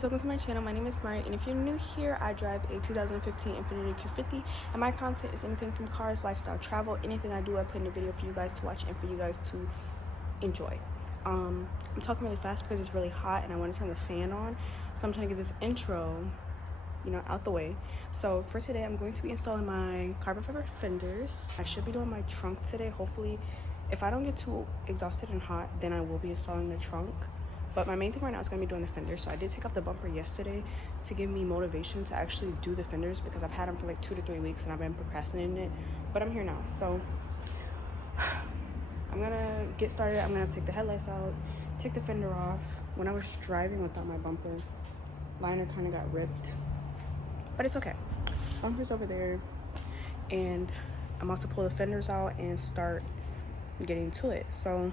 guys, welcome to my channel. My name is Ahmarya, and if you're new here, I drive a 2015 Infiniti Q50, and my content is anything from cars, lifestyle, travel. Anything I do, I put in a video for you guys to watch and for you guys to enjoy. I'm talking really fast because it's really hot and I want to turn the fan on, so I'm trying to get this intro out the way. So for today, I'm going to be installing my carbon fiber fenders. I should be doing my trunk today. Hopefully, if I don't get too exhausted and hot, then I will be installing the trunk. But my main thing right now is going to be doing the fenders. So I did take off the bumper yesterday to give me motivation to actually do the fenders, because I've had them for like 2 to 3 weeks and I've been procrastinating it. But I'm here now, so I'm gonna get started. I'm gonna have to take the headlights out, take the fender off. When I was driving without my bumper, liner kind of got ripped, but it's okay. Bumper's over there, and I'm also pull the fenders out and start getting to it. So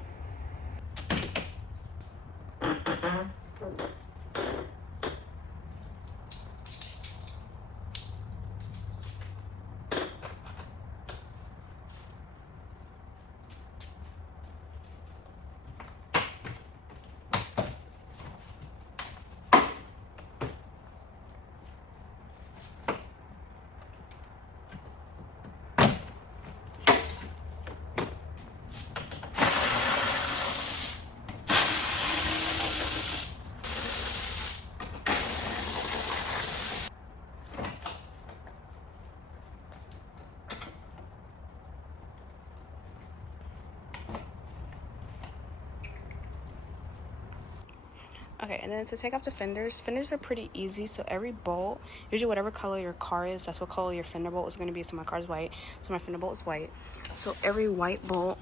okay, and then to take off the fenders are pretty easy. So every bolt, usually whatever color your car is, that's what color your fender bolt is going to be. So my car's white, so my fender bolt is white. So every white bolt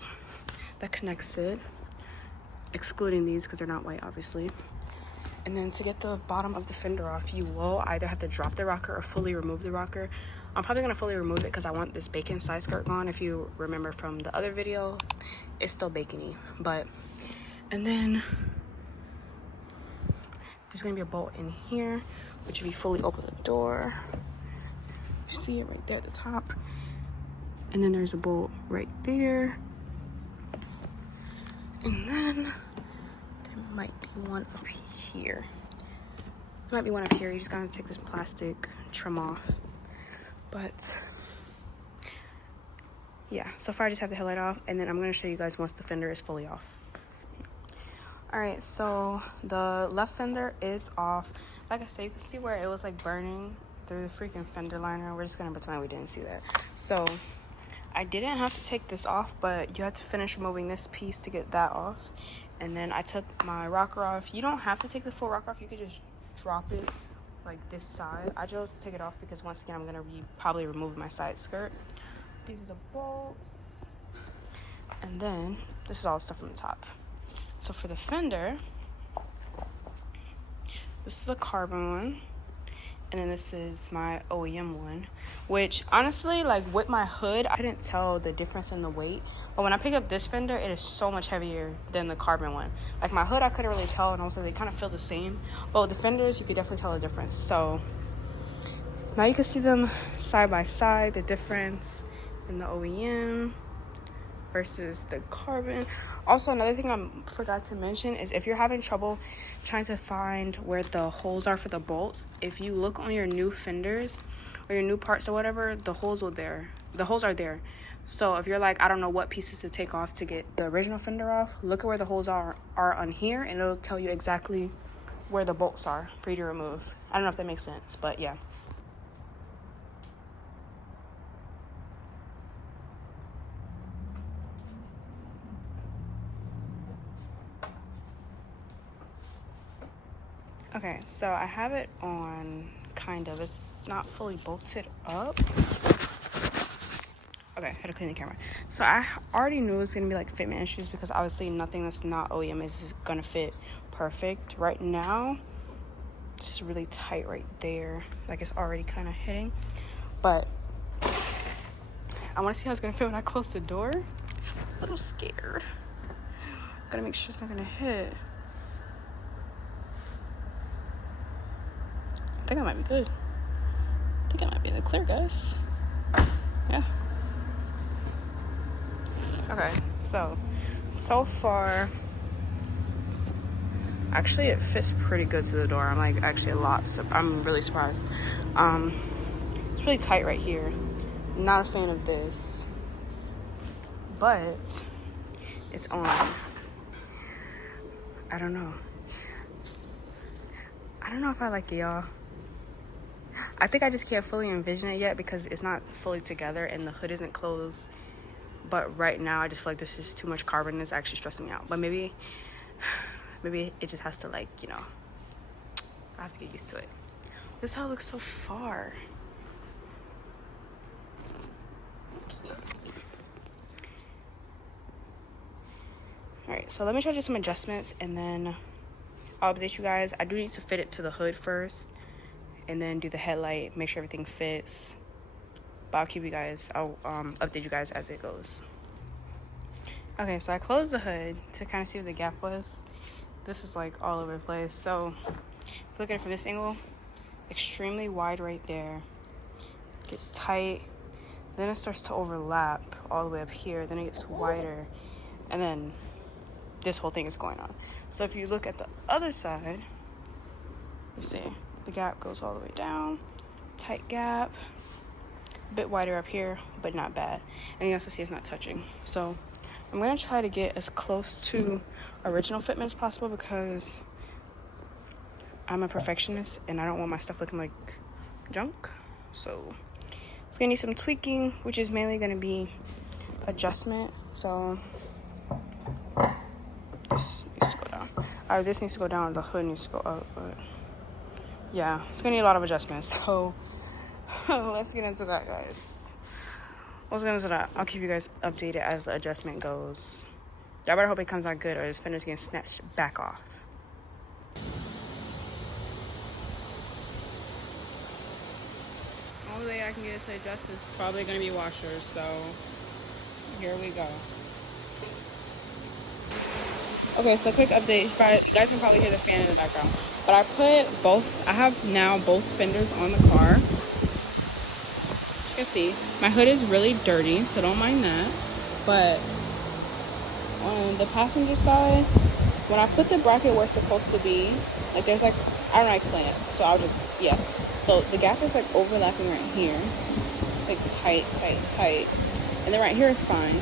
that connects it, excluding these because they're not white obviously. And then to get the bottom of the fender off, you will either have to drop the rocker or fully remove the rocker. I'm probably going to fully remove it because I want this bacon side skirt gone. If you remember from the other video, it's still bacony. And then there's gonna be a bolt in here, which if you fully open the door, you see it right there at the top. And then there's a bolt right there. And then there might be one up here. There might be one up here. You just gotta take this plastic trim off. But yeah, so far I just have the headlight off, and then I'm gonna show you guys once the fender is fully off. Alright, so the left fender is off. Like I said, you can see where it was like burning through the freaking fender liner. We're just gonna pretend we didn't see that. So I didn't have to take this off, but you have to finish removing this piece to get that off. And then I took my rocker off. You don't have to take the full rocker off. You could just drop it like this side. I chose to take it off because once again, I'm gonna probably remove my side skirt. These are the bolts. And then this is all the stuff on the top. So for the fender, this is a carbon one, and then this is my OEM one, which honestly, like with my hood, I couldn't tell the difference in the weight. But when I pick up this fender, it is so much heavier than the carbon one. Like my hood, I couldn't really tell, and also they kind of feel the same. But with the fenders, you could definitely tell the difference. So now you can see them side by side, the difference in the OEM versus the carbon. Also, another thing I forgot to mention is if you're having trouble trying to find where the holes are for the bolts, if you look on your new fenders or your new parts or whatever, the holes are there. So if you're like, I don't know what pieces to take off to get the original fender off, look at where the holes are on here, and it'll tell you exactly where the bolts are for you to remove. I don't know if that makes sense, but yeah. Okay, so I have it on, kind of. It's not fully bolted up. Okay, I had to clean the camera. So I already knew it was going to be like fitment issues because obviously nothing that's not OEM is going to fit perfect. Right now, it's really tight right there. Like it's already kind of hitting. But I want to see how it's going to fit when I close the door. I'm a little scared. Gotta make sure it's not going to hit. I think I might be good. I think I might be in the clear, guys. Yeah. Okay, so far Actually, it fits pretty good to the door. I'm like actually I'm really surprised. It's really tight right here. Not a fan of this, but it's on. I don't know if I like it, y'all. I think I just can't fully envision it yet because it's not fully together and the hood isn't closed. But right now I just feel like this is too much carbon and it's actually stressing me out. But maybe it just has to, like, you know, I have to get used to it. This is how it looks so far. Alright, so let me try to do some adjustments and then I'll update you guys. I do need to fit it to the hood first and then do the headlight, make sure everything fits. But I'll update you guys as it goes. Okay, so I closed the hood to kind of see where the gap was. This is like all over the place. So if you look at it from this angle, extremely wide right there. Gets tight. Then it starts to overlap all the way up here. Then it gets wider. And then this whole thing is going on. So if you look at the other side, you see the gap goes all the way down. Tight gap. A bit wider up here, but not bad. And you also see it's not touching. So I'm going to try to get as close to original fitment as possible because I'm a perfectionist and I don't want my stuff looking like junk. So it's going to need some tweaking, which is mainly going to be adjustment. So this needs to go down. This needs to go down. The hood needs to go up. But yeah, it's going to need a lot of adjustments. So let's get into that, guys. Let's get into that. I'll keep you guys updated as the adjustment goes. Y'all better hope it comes out good or this fender's getting snatched back off. Only way I can get it to adjust is probably going to be washers, so here we go. Okay, so quick update. You guys can probably hear the fan in the background. But I have now both fenders on the car. As you can see, my hood is really dirty, so don't mind that. But on the passenger side, when I put the bracket where it's supposed to be, like there's like, I don't know how to explain it. So So the gap is like overlapping right here. It's like tight. And then right here is fine.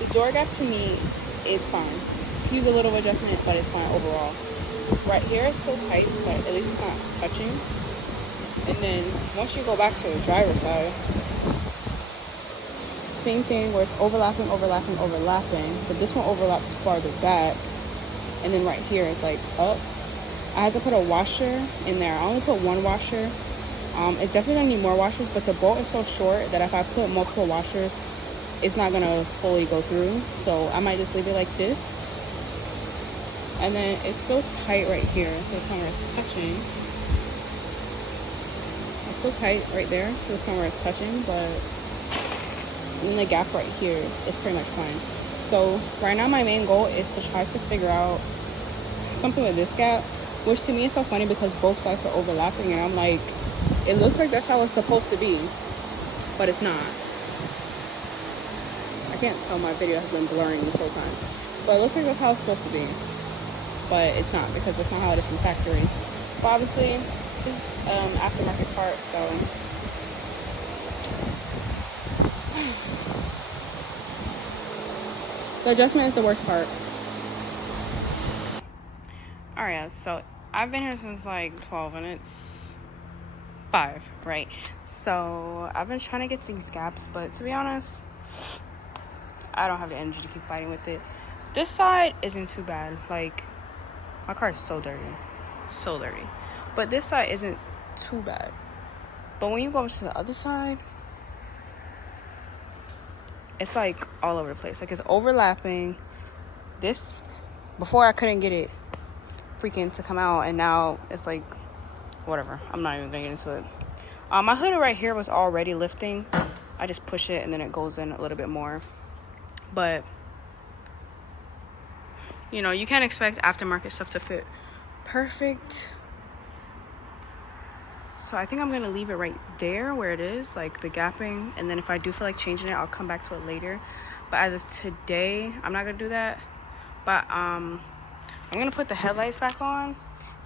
The door gap to me is fine. To use a little adjustment, but it's fine overall. Right here it's still tight, but at least it's not touching. And then once you go back to the driver's side, same thing where it's overlapping, but this one overlaps farther back. And then right here is like up. I had to put a washer in there. I only put one washer. It's definitely gonna need more washers, but the bolt is so short that if I put multiple washers, it's not gonna fully go through. So I might just leave it like this. And then it's still tight right here to the point where it's touching. It's still tight right there to the point where it's touching, but then the gap right here is pretty much fine. So right now my main goal is to try to figure out something with this gap, which to me is so funny because both sides are overlapping and I'm like, it looks like that's how it's supposed to be, but it's not. I can't tell, my video has been blurring this whole time, but it looks like that's how it's supposed to be, but it's not because that's not how it is from factory. But obviously this is aftermarket part, so the adjustment is the worst part. Alright, so I've been here since like 12 and it's 5, right? So I've been trying to get these gaps, but to be honest, I don't have the energy to keep fighting with it. This side isn't too bad. Like, my car is so dirty. But this side isn't too bad. But when you go over to the other side, it's like all over the place. Like, it's overlapping. This, before I couldn't get it freaking to come out, and now it's like, whatever. I'm not even gonna get into it. My hood right here was already lifting. I just push it and then it goes in a little bit more. But you know, you can't expect aftermarket stuff to fit perfect. So I think I'm gonna leave it right there where it is, like the gapping, and then if I do feel like changing it, I'll come back to it later. But as of today, I'm not gonna do that. But I'm gonna put the headlights back on.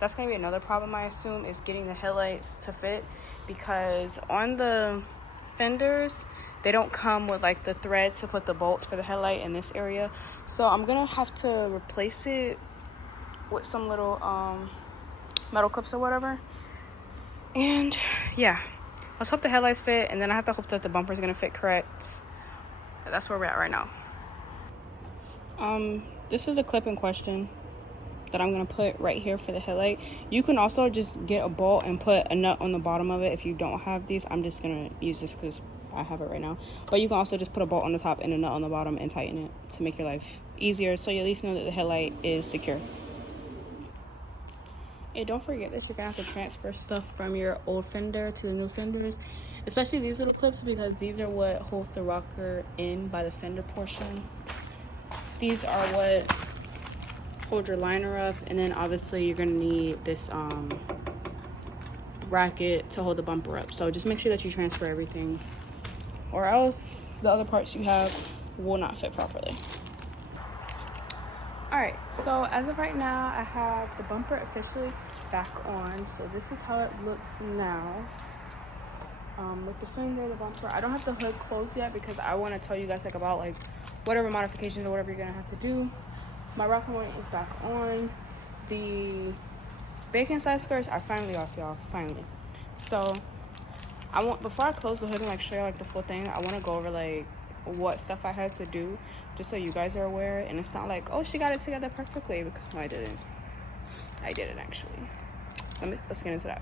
That's gonna be another problem, I assume, is getting the headlights to fit, because on the fenders they don't come with like the threads to put the bolts for the headlight in this area. So I'm gonna have to replace it with some little metal clips or whatever. And yeah, let's hope the headlights fit, and then I have to hope that the bumper is gonna fit correct. That's where we're at right now. This is the clip in question that I'm gonna put right here for the headlight. You can also just get a bolt and put a nut on the bottom of it if you don't have these. I'm just gonna use this because I have it right now. But you can also just put a bolt on the top and a nut on the bottom and tighten it to make your life easier, so you at least know that the headlight is secure. Hey, don't forget this. You're gonna have to transfer stuff from your old fender to the new fenders, especially these little clips, because these are what holds the rocker in by the fender portion. These are what hold your liner up, and then obviously you're gonna need this bracket to hold the bumper up. So just make sure that you transfer everything, or else the other parts you have will not fit properly. Alright, so as of right now, I have the bumper officially back on. So this is how it looks now. With the fender, the bumper. I don't have the hood closed yet because I want to tell you guys like about like whatever modifications or whatever you're gonna have to do. My rocker point is back on. The bacon size skirts are finally off, y'all. Finally. So before I close the hood and like show you like the full thing, I want to go over like what stuff I had to do, just so you guys are aware. And it's not like, oh, she got it together perfectly, because no, I didn't actually. Let's get into that.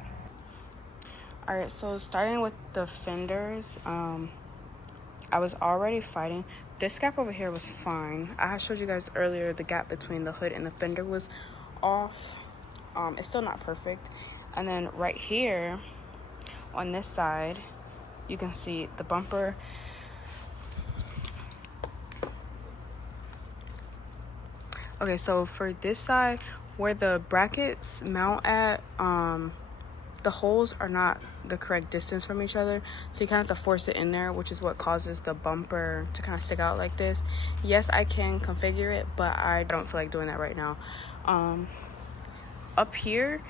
All right, so starting with the fenders, I was already fighting. This gap over here was fine. I had showed you guys earlier the gap between the hood and the fender was off. It's still not perfect. And then right here on this side, you can see the bumper. Okay, so for this side, where the brackets mount at, the holes are not the correct distance from each other, so you kind of have to force it in there, which is what causes the bumper to kind of stick out like this. Yes, I can configure it, but I don't feel like doing that right now. Up here,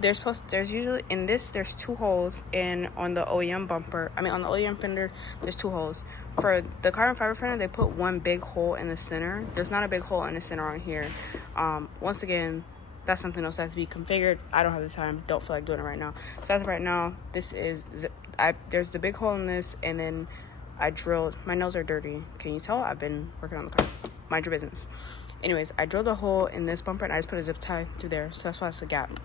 there's usually in this there's 2 holes, and on the OEM bumper, on the OEM fender, there's 2 holes. For the carbon fiber fender, they put one big hole in the center. There's not a big hole in the center on here. Once again, that's something else that has to be configured. I don't have the time, don't feel like doing it right now. So as of right now, this is there's the big hole in this, and then I drilled. My nails are dirty, can you tell? I've been working on the car. Mind your business. Anyways, I drilled a hole in this bumper and I just put a zip tie through there, so that's why it's a gap.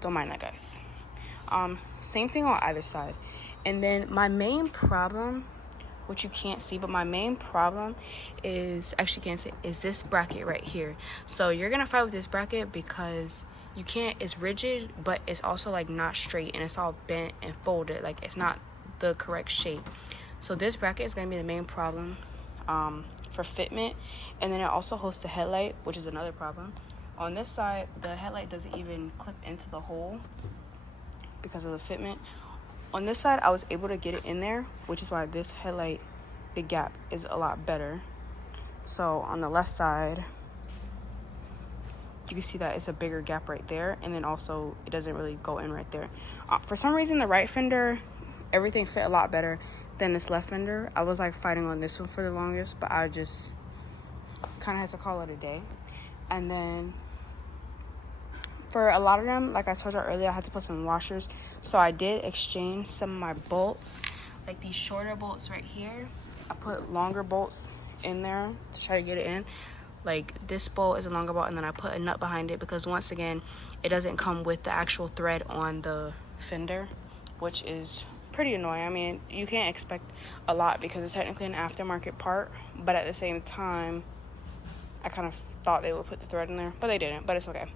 Don't mind that, guys. Same thing on either side. And then my main problem, which you can't see, but my main problem is, actually can't see, is this bracket right here. So you're gonna fight with this bracket because you can't, it's rigid, but it's also like not straight, and it's all bent and folded, like it's not the correct shape. So this bracket is gonna be the main problem for fitment. And then it also holds the headlight, which is another problem. On this side, the headlight doesn't even clip into the hole because of the fitment. On this side, I was able to get it in there, which is why this headlight, the gap is a lot better. So on the left side, you can see that it's a bigger gap right there, and then also it doesn't really go in right there. For some reason, the right fender, everything fit a lot better than this left fender. I was like fighting on this one for the longest, but I just kind of had to call it a day. And then for a lot of them, like I told you earlier, I had to put some washers. So I did exchange some of my bolts, like these shorter bolts right here. I put longer bolts in there to try to get it in. Like this bolt is a longer bolt, and then I put a nut behind it because once again, it doesn't come with the actual thread on the fender, which is pretty annoying. I mean, you can't expect a lot because it's technically an aftermarket part, but at the same time, I kind of thought they would put the thread in there, but they didn't, but it's okay.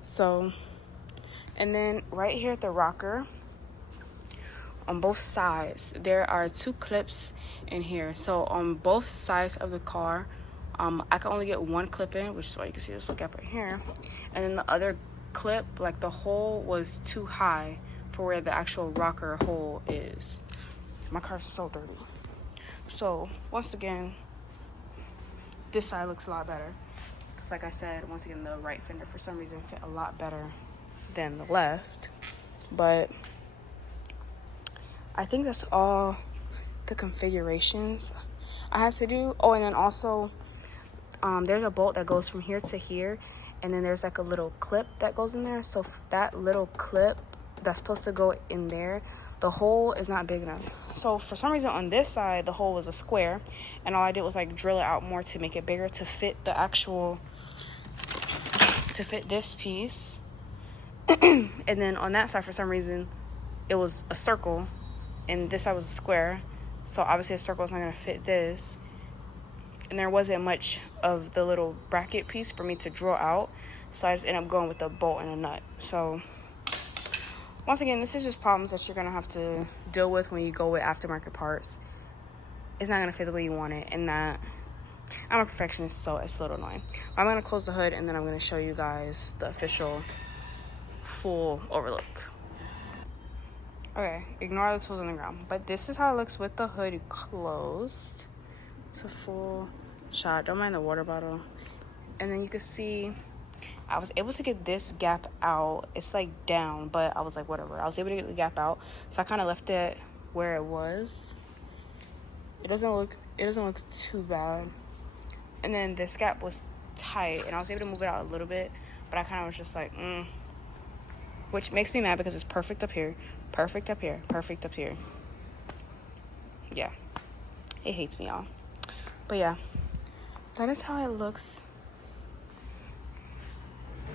So, and then right here at the rocker, on both sides, there are 2 clips in here. So on both sides of the car, I can only get 1 clip in, which is why you can see this little gap right here. And then the other clip, like the hole was too high for where the actual rocker hole is. My car's so dirty. So once again, this side looks a lot better. because like I said, once again, the right fender for some reason fit a lot better than the left. But I think that's all the configurations I had to do. Oh, and then also there's a bolt that goes from here to here, and then there's like a little clip that goes in there. So that little clip that's supposed to go in there, the hole is not big enough. So for some reason on this side, the hole was a square, and all I did was like drill it out more to make it bigger to fit the actual, to fit this piece. And then on that side, for some reason, it was a circle, and this side was a square. So obviously a circle is not going to fit this. And there wasn't much of the little bracket piece for me to drill out. So I just ended up going with a bolt and a nut. So once again, this is just problems that you're going to have to deal with when you go with aftermarket parts. It's not going to fit the way you want it. And that, I'm a perfectionist, so it's a little annoying. I'm going to close the hood, and then I'm going to show you guys the official full overlook. Okay, ignore the tools on the ground. But this is how it looks with the hood closed. It's a full shot. Don't mind the water bottle. And then you can see I was able to get this gap out. It's like down, but I was like, whatever. I was able to get the gap out. So I kind of left it where it was. It doesn't look too bad. And then this gap was tight, and I was able to move it out a little bit, but I kind of was just like, which makes me mad because it's perfect up here, perfect up here, perfect up here. Yeah, it hates me, y'all. But yeah, that is how it looks.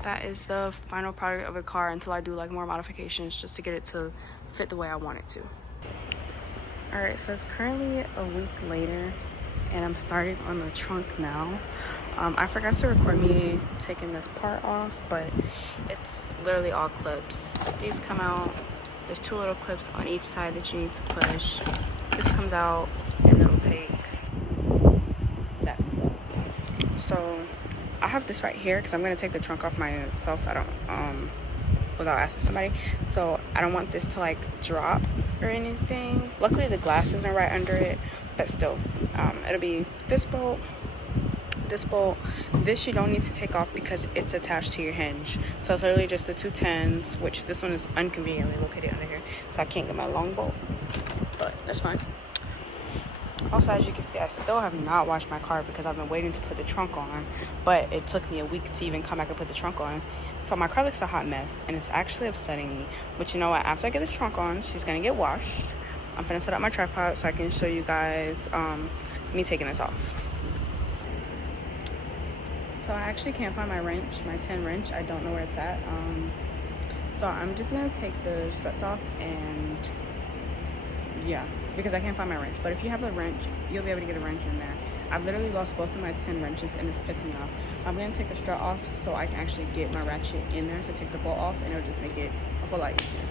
That is the final product of the car until I do like more modifications just to get it to fit the way I want it to. All right, so it's currently a week later, and I'm starting on the trunk now. I forgot to record me taking this part off, but it's literally all clips. These come out. There's 2 little clips on each side that you need to push. This comes out, and it'll take that. So I have this right here because I'm gonna take the trunk off myself. I don't without asking somebody. So I don't want this to like drop or anything. Luckily the glass isn't right under it, but still, it'll be this bolt. This you don't need to take off because it's attached to your hinge. So it's literally just the 2 10s, which this one is inconveniently located under here, so I can't get my long bolt, but that's fine. Also, as you can see, I still have not washed my car because I've been waiting to put the trunk on, but it took me a week to even come back and put the trunk on. So my car looks a hot mess, and it's actually upsetting me. But you know what? After I get this trunk on, she's gonna get washed. I'm gonna set up my tripod so I can show you guys me taking this off. So I actually can't find my wrench, my 10 wrench. I don't know where it's at. So I'm just gonna take the struts off, and yeah, because I can't find my wrench. But if you have a wrench, you'll be able to get a wrench in there. I've literally lost both of my 10 wrenches, and it's pissing me off. I'm gonna take the strut off so I can actually get my ratchet in there to take the bolt off, and it'll just make it a whole lot easier.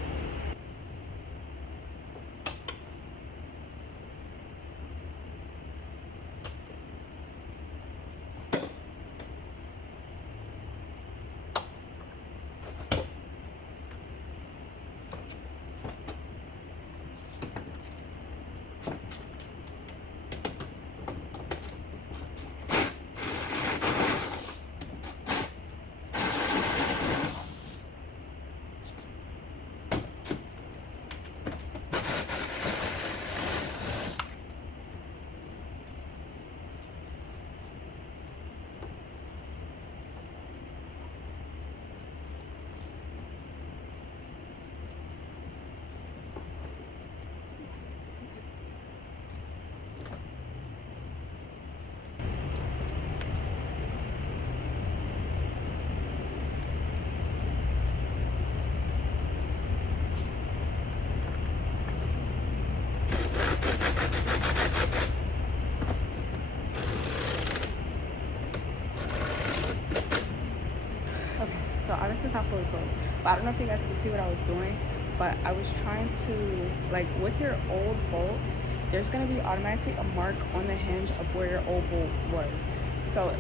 So obviously it's not fully closed, but I don't know if you guys can see what I was doing, but I was trying to, like, with your old bolts, there's going to be automatically a mark on the hinge of where your old bolt was. So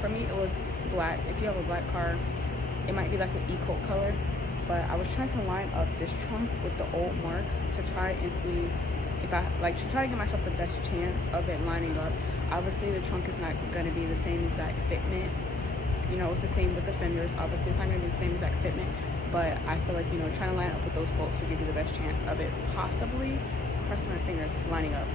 for me it was black. If you have a black car, it might be like an e-coat color, but I was trying to line up this trunk with the old marks to try and see if I, like, to try to give myself the best chance of it lining up. Obviously the trunk is not going to be the same exact fitment You know, it's the same with the fenders. Obviously, it's not going to be the same exact fitment, but I feel like, you know, trying to line up with those bolts will give you the best chance of it possibly, crossing my fingers, lining up.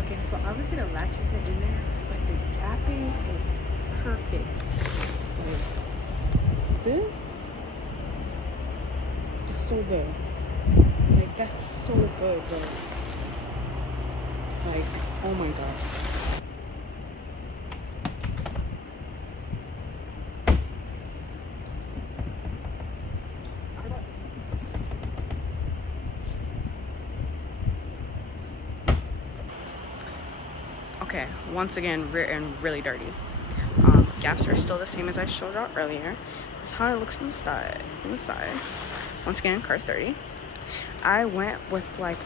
Okay, so obviously the latch isn't in there, but the gapping is perfect. Like, this is so good. Like, that's so good, bro. Like, oh my god. Okay, once again, rear end really dirty. Gaps are still the same as I showed out earlier. That's how it looks from the side. Once again, car's dirty. I went with like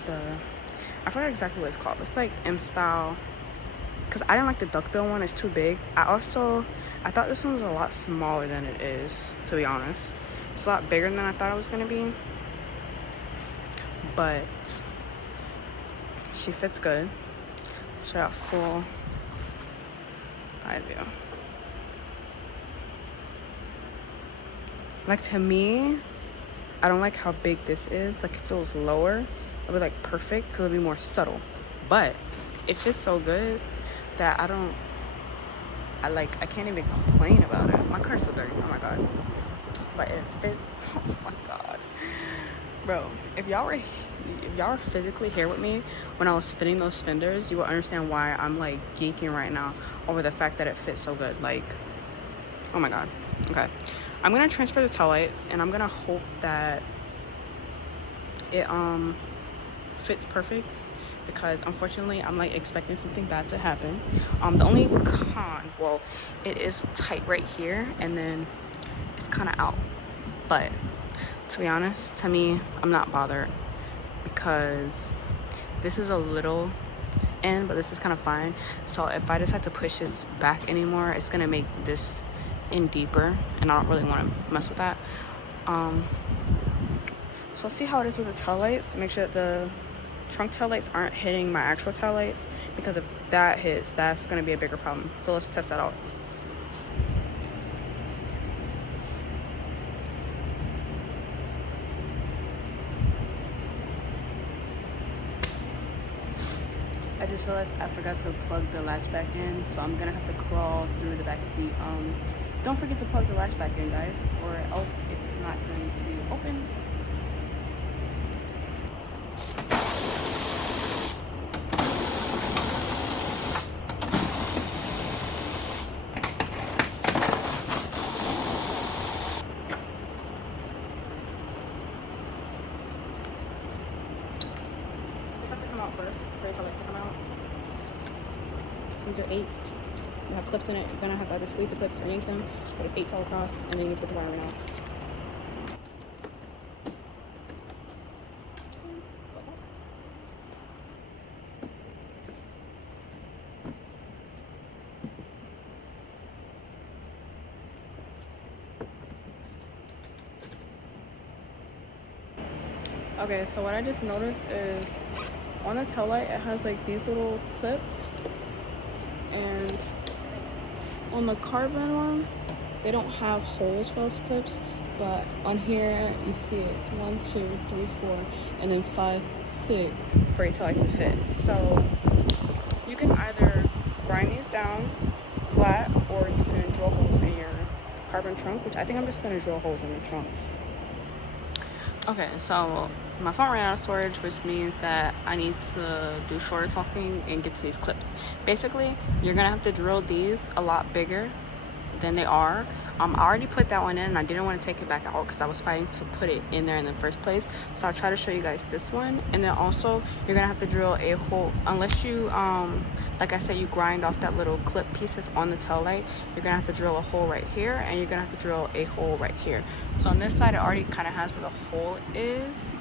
I forgot exactly what it's called. It's like M style, because I didn't like the duckbill one. It's too big. I thought this one was a lot smaller than it is, to be honest. It's a lot bigger than I thought it was gonna be, but she fits good. Show out full side view. Like, to me, I don't like how big this is. Like, if it was lower, it would be like perfect because it'd be more subtle. But it fits so good that I can't even complain about it. My car's so dirty, oh my god. But it fits, oh my god. Bro, if y'all were physically here with me when I was fitting those fenders, you will understand why I'm like geeking right now over the fact that it fits so good. Like, oh my god. Okay, I'm gonna transfer the taillights and I'm gonna hope that it fits perfect, because unfortunately I'm like expecting something bad to happen. The only con, well, it is tight right here and then it's kind of out, but to be honest, to me, I'm not bothered, because this is a little in, but this is kind of fine. So if I decide to push this back anymore, it's gonna make this in deeper, and I don't really want to mess with that. So see how it is with the taillights. Make sure that the trunk taillights aren't hitting my actual taillights, because if that hits, that's gonna be a bigger problem. So let's test that out. I just realized I forgot to plug the latch back in, so I'm gonna have to crawl through the back seat. Don't forget to plug the latch back in, guys, or else it's not going to open. This has to come out first for your taillights to come out. These are 8s. You have clips in it. You're gonna have to either squeeze the clips or yank them, but it's 8s all across, and then you need to get the wiring out. Okay, so what I just noticed is on the taillight it has like these little clips, and on the carbon one they don't have holes for those clips, but on here you see it's 1, 2, 3, 4, and then 5, 6 for your taillight to fit. So you can either grind these down flat, or you can drill holes in your carbon trunk, which I think I'm just gonna drill holes in the trunk. Okay, so my phone ran out of storage, which means that I need to do shorter talking and get to these clips. Basically, you're gonna have to drill these a lot bigger than they are. I already put that one in, and I didn't want to take it back out because I was fighting to put it in there in the first place. So I'll try to show you guys this one. And then also, you're gonna have to drill a hole, unless you like I said, you grind off that little clip pieces on the tail light. You're gonna have to drill a hole right here, and you're gonna have to drill a hole right here. So on this side, it already kind of has where the hole is,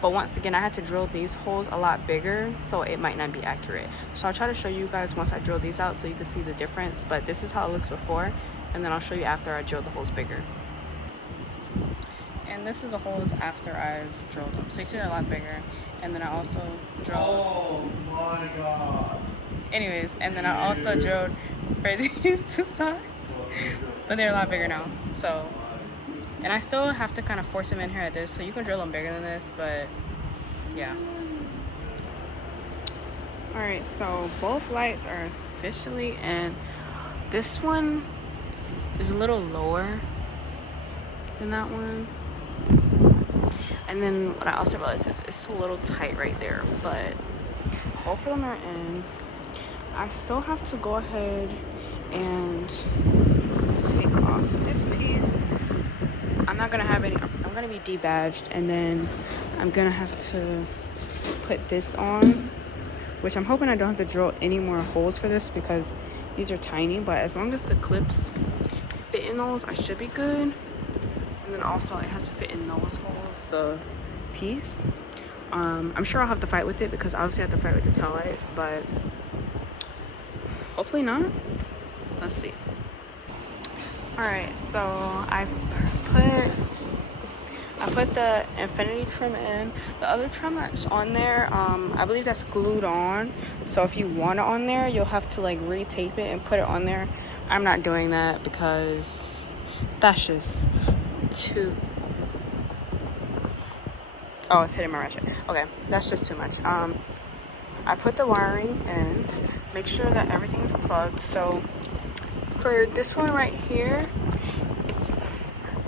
but once again, I had to drill these holes a lot bigger, so it might not be accurate. So I'll try to show you guys once I drill these out so you can see the difference. But this is how it looks before, and then I'll show you after I drill the holes bigger. And this is the holes after I've drilled them. So you see they're a lot bigger. And then I also drilled. Oh my god. Anyways, and then I also drilled for these two sides. But they're a lot bigger now. So, and I still have to kind of force them in here at this. So you can drill them bigger than this, but yeah. Alright, so both lights are officially in. This one is a little lower than that one. And then what I also realized is it's a little tight right there, but both of them are in. I still have to go ahead and take off this piece. I'm not gonna have any, I'm gonna be debadged, and then I'm gonna have to put this on, which I'm hoping I don't have to drill any more holes for this because these are tiny, but as long as the clips fit in those, I should be good. And then also it has to fit in those holes, the piece. I'm sure I'll have to fight with it because obviously I have to fight with the tail lights, but hopefully not. Let's see. Alright, so I put the infinity trim in. The other trim that's on there, I believe that's glued on. So if you want it on there, you'll have to like re-tape it and put it on there. I'm not doing that because that's just too... Oh, it's hitting my ratchet. Okay, that's just too much. I put the wiring in, make sure that everything's plugged. So for this one right here, it's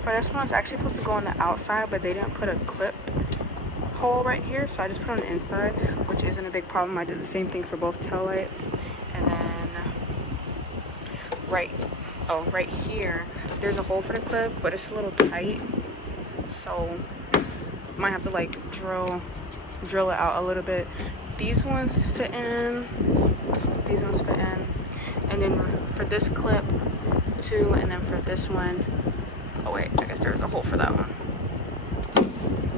actually supposed to go on the outside, but they didn't put a clip hole right here, so I just put on the inside, which isn't a big problem. I did the same thing for both tail lights. And then right here, there's a hole for the clip, but it's a little tight, so might have to like drill it out a little bit. These ones fit in, these ones fit in, and then for this clip too, and then for this one, oh wait, I guess there's a hole for that one.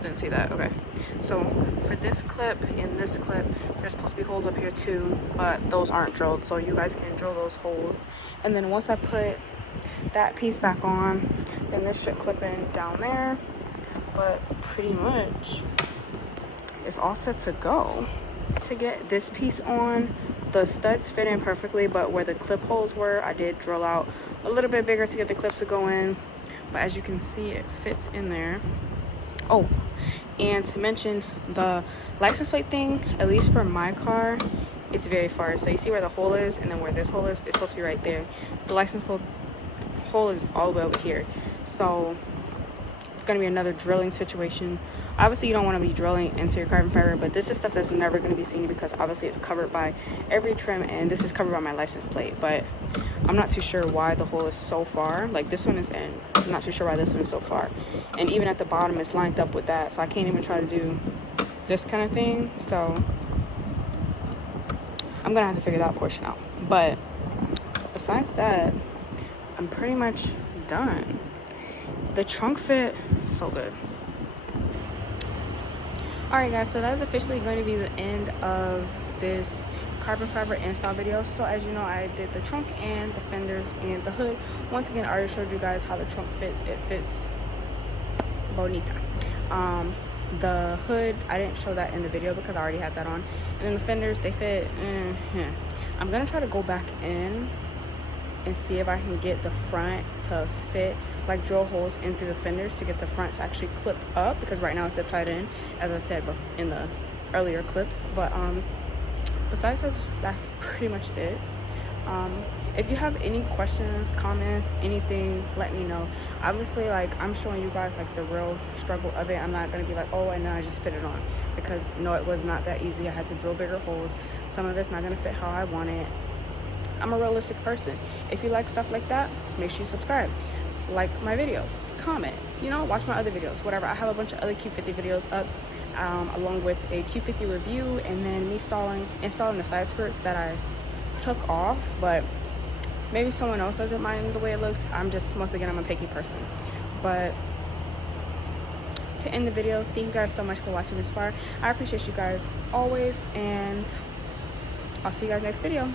Didn't see that. Okay, so for this clip and this clip, there's supposed to be holes up here too, but those aren't drilled, so you guys can drill those holes. And then once I put that piece back on, then this should clip in down there. But pretty much it's all set to go. To get this piece on, the studs fit in perfectly, but where the clip holes were, I did drill out a little bit bigger to get the clips to go in. But as you can see, it fits in there. Oh, and to mention the license plate thing, at least for my car, it's very far. So you see where the hole is, and then where this hole is, it's supposed to be right there. The license plate hole is all the way over here. So it's gonna be another drilling situation. Obviously you don't want to be drilling into your carbon fiber, but this is stuff that's never going to be seen because obviously it's covered by every trim, and this is covered by my license plate. But I'm not too sure why the hole is so far. Like this one is in. I'm not too sure why this one is so far, and even at the bottom it's lined up with that, so I can't even try to do this kind of thing. So I'm gonna have to figure that portion out. But besides that, I'm pretty much done. The trunk fit so good. Alright guys, so that is officially going to be the end of this carbon fiber install video. So as you know, I did the trunk and the fenders and the hood. Once again, I already showed you guys how the trunk fits. It fits bonita. The hood, I didn't show that in the video because I already had that on. And then the fenders, they fit. I'm gonna try to go back in and see if I can get the front to fit, like drill holes in through the fenders to get the front to actually clip up, because right now it's zip tied in, as I said in the earlier clips. But besides that, that's pretty much it. If you have any questions, comments, anything, let me know. Obviously, like, I'm showing you guys like the real struggle of it. I'm not gonna be like, oh, and then I just fit it on, because no, it was not that easy. I had to drill bigger holes. Some of it's not gonna fit how I want it. I'm a realistic person. If you like stuff like that, make sure you subscribe, like my video, comment, you know, watch my other videos, whatever. I have a bunch of other Q50 videos up, along with a Q50 review, and then me installing the side skirts that I took off. But maybe someone else doesn't mind the way it looks. Once again, I'm a picky person. But to end the video, thank you guys so much for watching this part. I appreciate you guys always, and I'll see you guys next video.